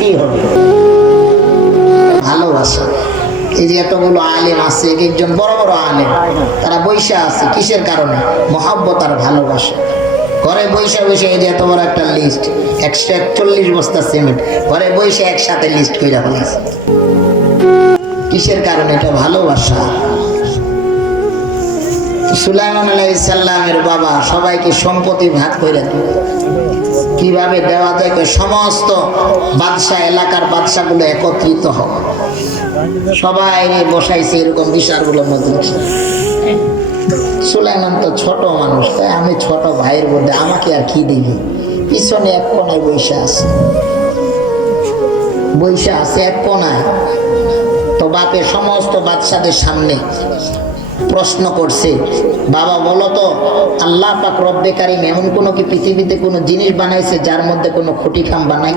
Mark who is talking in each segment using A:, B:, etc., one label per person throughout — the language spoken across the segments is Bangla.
A: দেয় হবে। ভালোবাসা। এই যে এতগুলো আলেম আছে, এক একজন বড় বড় আলেম, তারা বৈশা আছে, কিসের কারণে? মহাব্বত আর ভালোবাসা। ঘরে বৈশা বসে এই যে এত বড় একটা লিস্ট একশো একচল্লিশ বস্তা সিমেন্ট ঘরে বৈশা একসাথে লিস্ট করে ফেলেছে কিসের কারণে? এটা ভালোবাসা। সুলাইমান আলাইসাল্লামের বাবা সবাইকে সম্পত্তি ভাগ করে দিল। কীভাবে দেওয়া যায় সমস্ত বাদশাহ, এলাকার বাদশাগুলো একত্রিত হোক সবাই বসাইছে এরকম বিশালগুলো মজলিস। সুলাইমান তো ছোট মানুষ, তাই আমি ছোট ভাইয়ের মধ্যে আমাকে আর কি দিবি? পিছনে এক কোনায় বৈশা আছে। বৈশা আছে এক কোনায়। তো বাপের সমস্ত বাচ্চাদের সামনে প্রশ্ন করছে। বাবা, বলো তো, আল্লাহ পাক রব্বে কারিম এমন কোনো কি পৃথিবীতে কোনো জিনিস বানাইছে যার মধ্যে কোনো খুঁটি খাম বানাই?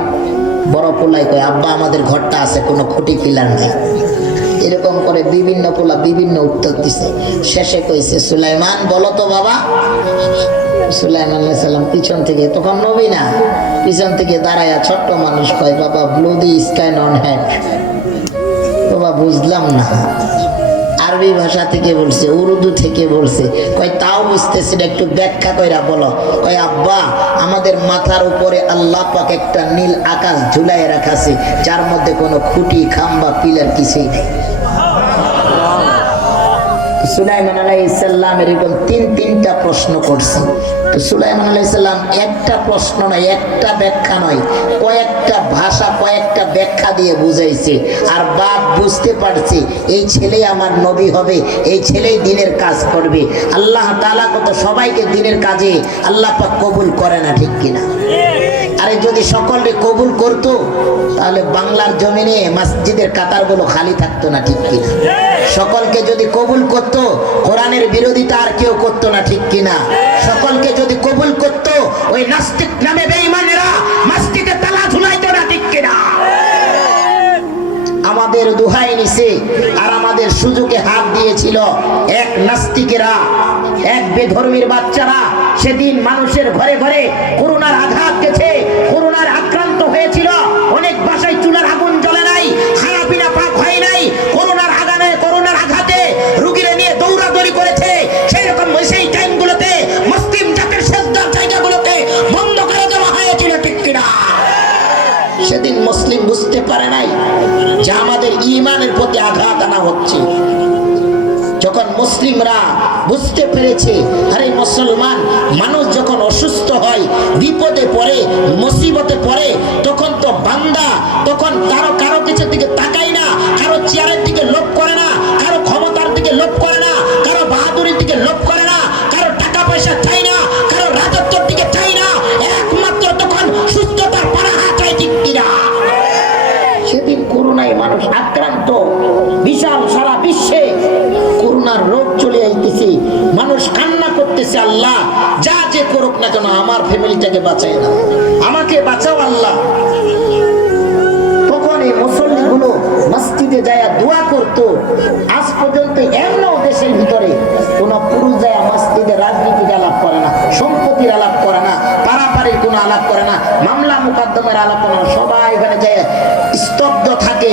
A: বড় পোলাই কয়, আব্বা, আমাদের ঘরটা আছে, কোনো খুঁটি পিলার নাই। এরকম করে বিভিন্ন পোলা বিভিন্ন উত্তর দিছে। শেষে কইছে, সুলাইমান, বলো তো বাবা। সুলাইমান আলাইহিস সালাম পিছন থেকে, তখন নবী না? পিছন থেকে দাঁড়ায়া ছোট্ট মানুষ কয়, বাবা ব্লু দি স্কাই নন হ্যাট বাবা, বুঝলাম না। আরবি ভাষা থেকে বলছে, উর্দু থেকে বলছে। কয়, তাও বুঝতেছি না, একটু ব্যাখ্যা কইরা বলো। কয়, আব্বা, আমাদের মাথার উপরে আল্লাহ পাক একটা নীল আকাশ ঝুলাই রাখাছে, যার মধ্যে কোনো খুঁটি, খাম্বা, পিলার কিছুই নেই। সুলাইমান আলাইসাল্লাম এরকম তিন তিনটা প্রশ্ন করছে। তো সুলাইমান আলাইসাল্লাম একটা প্রশ্ন নয়, একটা ব্যাখ্যা নয়, কয়েকটা ভাষা, কয়েকটা ব্যাখ্যা দিয়ে বুঝাইছে। আর বাপ বুঝতে পারছে, এই ছেলে আমার নবী হবে, এই ছেলেই দিনের কাজ করবে। আল্লাহ তালা কত সবাইকে দিনের কাজে আল্লাহ পাক কবুল করে না, ঠিক কিনা? আরে যদি সকলে কবুল করতো, তাহলে বাংলার জমিনে মসজিদের কাতারগুলো খালি থাকতো না, ঠিক কিনা? সকলকে যদি কবুল করত, কোরআনের বিরোধিতা আর কেউ করতো না, ঠিক কিনা? সকলকে যদি কবুল করত, ওই নাস্তিক নামে বেঈমানেরা মসজিদে তালা ঝুলাইতো না, ঠিক কিনা? আমাদের দুহাই নিছে, আর আমাদের সুযোগে হাত দিয়েছিল এক নাস্তিকেরা, এক বেধর্মীর বাচ্চারা। সেদিন মানুষের ঘরে ঘরে করোনার আঘাত গেছে। করোনার আক্রান্ত হয়েছিল। অনেক বাসায় চুলার আগুন জ্বলে নাই খানা পিনা পাক হয় নাই। করোনার আগানে করোনার আঘাতে রুগীরা নিয়ে দৌড়াদৌড়ি করেছে। সেই রকম সেই টাইমগুলোতে মুসলিম জাতির সেজদার জায়গাগুলোতে বন্ধ করে দেওয়া হয়েছিল, ঠিক কিনা? সেদিন মুসলিম বুঝতে পারে নাই যে আমাদের ইমানের প্রতি আঘাত আনা হচ্ছে। মুসলিমরা বুঝতে পেরেছে, আরে মুসলমান, মানুষ যখন অসুস্থ হয়, বিপদে পড়ে, মুসিবতে পড়ে, তখন তো বান্দা, তখন কারও কারও কিছু দিকে তাকায় না, কারও চেয়ারের দিকে লোভ করে না, কারও ক্ষমতার দিকে লোভ করে না, কারও বাহাদুরির দিকে লোভ করে না, কারও টাকা পয়সা চাই না, কারও রাজত্বর দিকে চাই না, একমাত্র তখন সুস্থতার পাড়া চাই ঠিক কিনা। সেদিন করোনায় মানুষ আক্রান্ত, বিশাল সারা বিশ্বে করোনার রোগ চলে আইতেছে। মানুষ কান্না করতেছে, আল্লাহ, যা যে করুক না কেন আমার ফ্যামিলিটাকে বাঁচাই না আমাকে বাঁচাও, আল্লাহ। তখন এই মুসল্লিগুলো মসজিদে যায় দোয়া করতো। আজ না মামলা মুকদ্দমের আলাপ করে না সবাই এখানে যায় স্তব্ধ থাকে,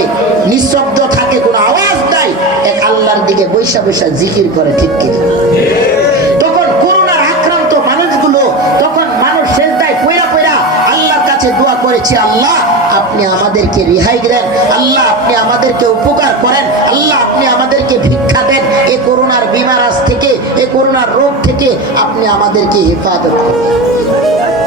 A: নিঃশব্দ থাকে, কোনো আওয়াজ দেয় এক আল্লাহর দিকে বৈশা বৈশা জিকির করে, ঠিক করেছে, আল্লাহ, আপনি আমাদেরকে উপকার করেন, আল্লাহ, আপনি আমাদেরকে ভিক্ষা দেন, এ করোনার বিমারাজ থেকে, এ করোনার রোগ থেকে আপনি আমাদেরকে হেফাজত করেন।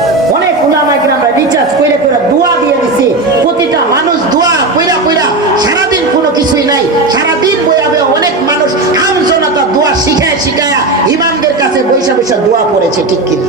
A: রিচার্জ কইরা কইরা দোয়া দিয়ে দিছে। প্রতিটা মানুষ দোয়া কইরা কইরা সারাদিন কোনো কিছুই নাই। সারাদিন বইয়াবে অনেক মানুষ। আম জনতা দোয়া শিখায় শিখায়া ইমামদের কাছে বৈশা বৈশা দোয়া পড়েছে, ঠিক কিনা?